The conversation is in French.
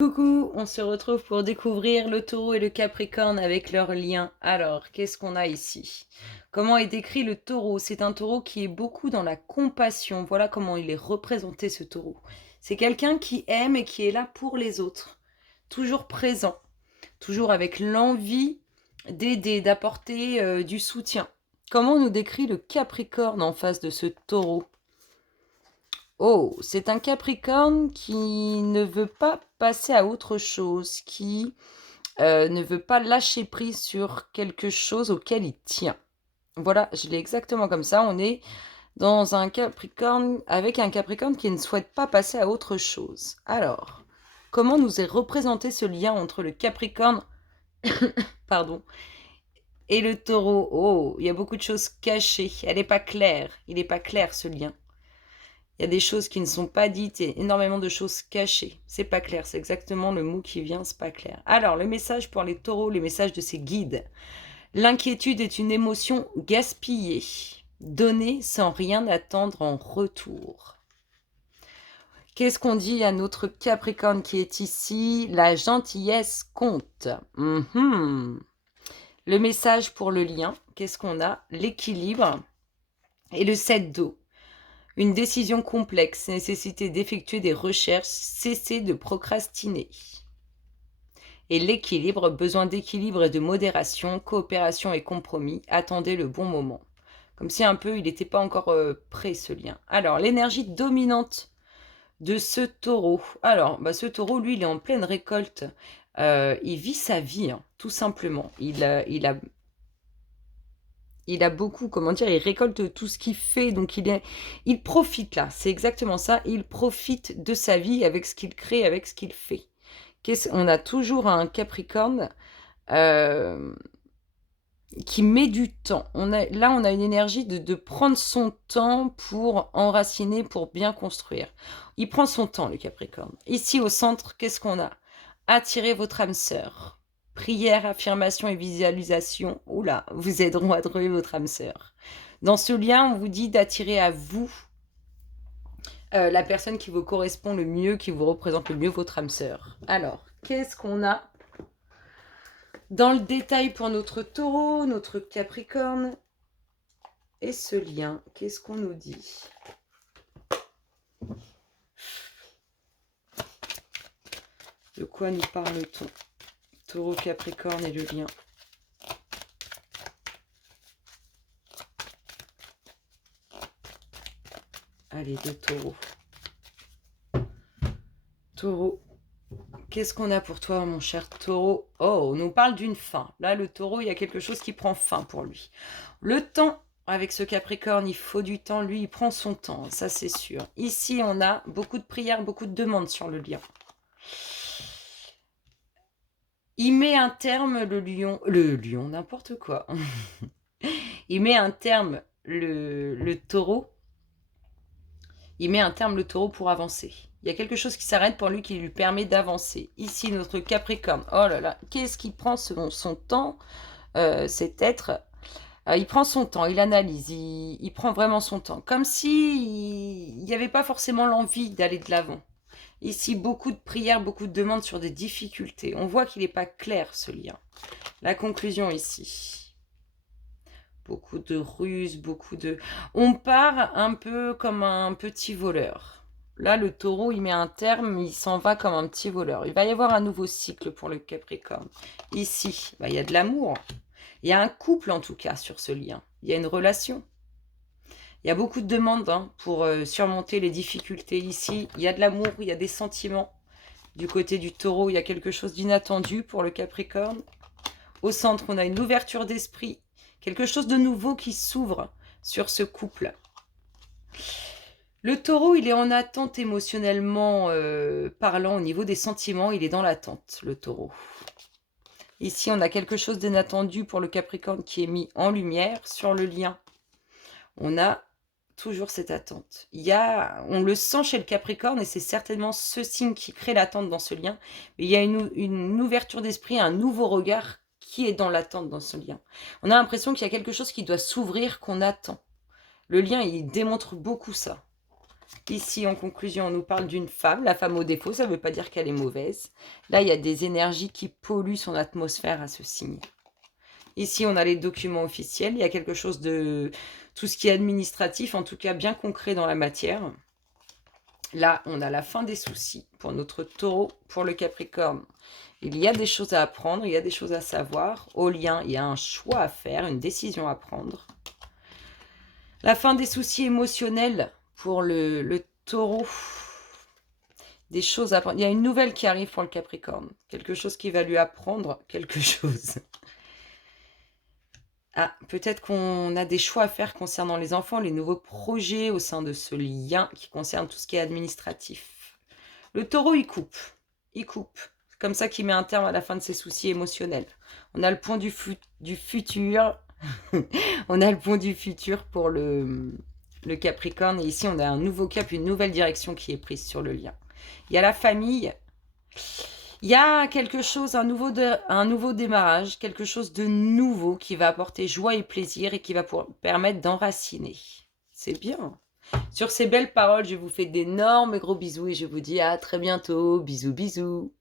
Coucou, on se retrouve pour découvrir le taureau et le capricorne avec leur lien. Alors, qu'est-ce qu'on a ici? Comment est décrit le taureau? C'est un taureau qui est beaucoup dans la compassion. Voilà comment il est représenté, ce taureau. C'est quelqu'un qui aime et qui est là pour les autres. Toujours présent. Toujours avec l'envie d'aider, d'apporter du soutien. Comment nous décrit le capricorne en face de ce taureau? Oh, c'est un Capricorne qui ne veut pas passer à autre chose, qui ne veut pas lâcher prise sur quelque chose auquel il tient. Voilà, je l'ai exactement comme ça. On est dans un Capricorne, avec un Capricorne qui ne souhaite pas passer à autre chose. Alors, comment nous est représenté ce lien entre le Capricorne, pardon, et le Taureau? Oh, il y a beaucoup de choses cachées. Elle n'est pas claire. Il n'est pas clair, ce lien. Il y a des choses qui ne sont pas dites et énormément de choses cachées. C'est pas clair, c'est exactement le mot qui vient, c'est pas clair. Alors, le message pour les taureaux, les messages de ces guides. L'inquiétude est une émotion gaspillée. Donner sans rien attendre en retour. Qu'est-ce qu'on dit à notre Capricorne qui est ici? La gentillesse compte. Le message pour le lien, qu'est-ce qu'on a? L'équilibre et le 7 d'eau. Une décision complexe, nécessité d'effectuer des recherches, cesser de procrastiner. Et l'équilibre, besoin d'équilibre et de modération, coopération et compromis, attendez le bon moment. Comme si un peu il n'était pas encore prêt, ce lien. Alors, l'énergie dominante de ce taureau. Alors, ce taureau, lui, il est en pleine récolte. Il vit sa vie, hein, tout simplement. Il a beaucoup, comment dire, il récolte tout ce qu'il fait, donc il profite là, c'est exactement ça, il profite de sa vie avec ce qu'il crée, avec ce qu'il fait. On a toujours un Capricorne qui met du temps. Là, on a une énergie de prendre son temps pour enraciner, pour bien construire. Il prend son temps, le Capricorne. Ici, au centre, qu'est-ce qu'on a? Attirez votre âme sœur. Prière, affirmation et visualisation, oula, vous aideront à trouver votre âme sœur. Dans ce lien, on vous dit d'attirer à vous la personne qui vous correspond le mieux, qui vous représente le mieux votre âme sœur. Alors, qu'est-ce qu'on a dans le détail pour notre taureau, notre capricorne et ce lien? Qu'est-ce qu'on nous dit? De quoi nous parle-t-on? Taureau, capricorne et le lien. Allez, deux taureaux. Taureau, qu'est-ce qu'on a pour toi, mon cher taureau? Oh, on nous parle d'une fin. Là, le taureau, il y a quelque chose qui prend fin pour lui. Le temps, avec ce capricorne, il faut du temps. Lui, il prend son temps, ça c'est sûr. Ici, on a beaucoup de prières, beaucoup de demandes sur le lien. Il met un terme, le lion, n'importe quoi. Il met un terme, le taureau. Il met un terme, le taureau, pour avancer. Il y a quelque chose qui s'arrête pour lui, qui lui permet d'avancer. Ici, notre Capricorne. Oh là là, qu'est-ce qui prend son temps? Cet être, il prend son temps, il analyse, il prend vraiment son temps. Comme si il n'y avait pas forcément l'envie d'aller de l'avant. Ici, beaucoup de prières, beaucoup de demandes sur des difficultés. On voit qu'il n'est pas clair, ce lien. La conclusion ici. Beaucoup de ruses, beaucoup de... On part un peu comme un petit voleur. Là, le taureau, il met un terme, il s'en va comme un petit voleur. Il va y avoir un nouveau cycle pour le Capricorne. Ici, il y a de l'amour. Il y a un couple, en tout cas, sur ce lien. Il y a une relation. Il y a beaucoup de demandes pour surmonter les difficultés ici. Il y a de l'amour, il y a des sentiments. Du côté du taureau, il y a quelque chose d'inattendu pour le Capricorne. Au centre, on a une ouverture d'esprit. Quelque chose de nouveau qui s'ouvre sur ce couple. Le taureau, il est en attente émotionnellement parlant au niveau des sentiments. Il est dans l'attente, le taureau. Ici, on a quelque chose d'inattendu pour le Capricorne qui est mis en lumière sur le lien. On a toujours cette attente. On le sent chez le Capricorne et c'est certainement ce signe qui crée l'attente dans ce lien. Mais il y a une ouverture d'esprit, un nouveau regard qui est dans l'attente dans ce lien. On a l'impression qu'il y a quelque chose qui doit s'ouvrir, qu'on attend. Le lien, il démontre beaucoup ça. Ici, en conclusion, on nous parle d'une femme. La femme au défaut, ça ne veut pas dire qu'elle est mauvaise. Là, il y a des énergies qui polluent son atmosphère à ce signe. Ici, on a les documents officiels. Il y a quelque chose de... tout ce qui est administratif, en tout cas bien concret dans la matière. Là, on a la fin des soucis pour notre taureau, pour le Capricorne. Il y a des choses à apprendre, il y a des choses à savoir. Au lien, il y a un choix à faire, une décision à prendre. La fin des soucis émotionnels pour le taureau. Des choses à apprendre. Il y a une nouvelle qui arrive pour le Capricorne. Quelque chose qui va lui apprendre quelque chose. Ah, peut-être qu'on a des choix à faire concernant les enfants, les nouveaux projets au sein de ce lien qui concerne tout ce qui est administratif. Le taureau, il coupe. Il coupe. C'est comme ça qu'il met un terme à la fin de ses soucis émotionnels. On a le pont du futur. On a le pont du futur pour le Capricorne. Et ici, on a un nouveau cap, une nouvelle direction qui est prise sur le lien. Il y a la famille. Il y a quelque chose, un nouveau démarrage, quelque chose de nouveau qui va apporter joie et plaisir et qui va permettre d'enraciner. C'est bien. Sur ces belles paroles, je vous fais d'énormes gros bisous et je vous dis à très bientôt. Bisous, bisous.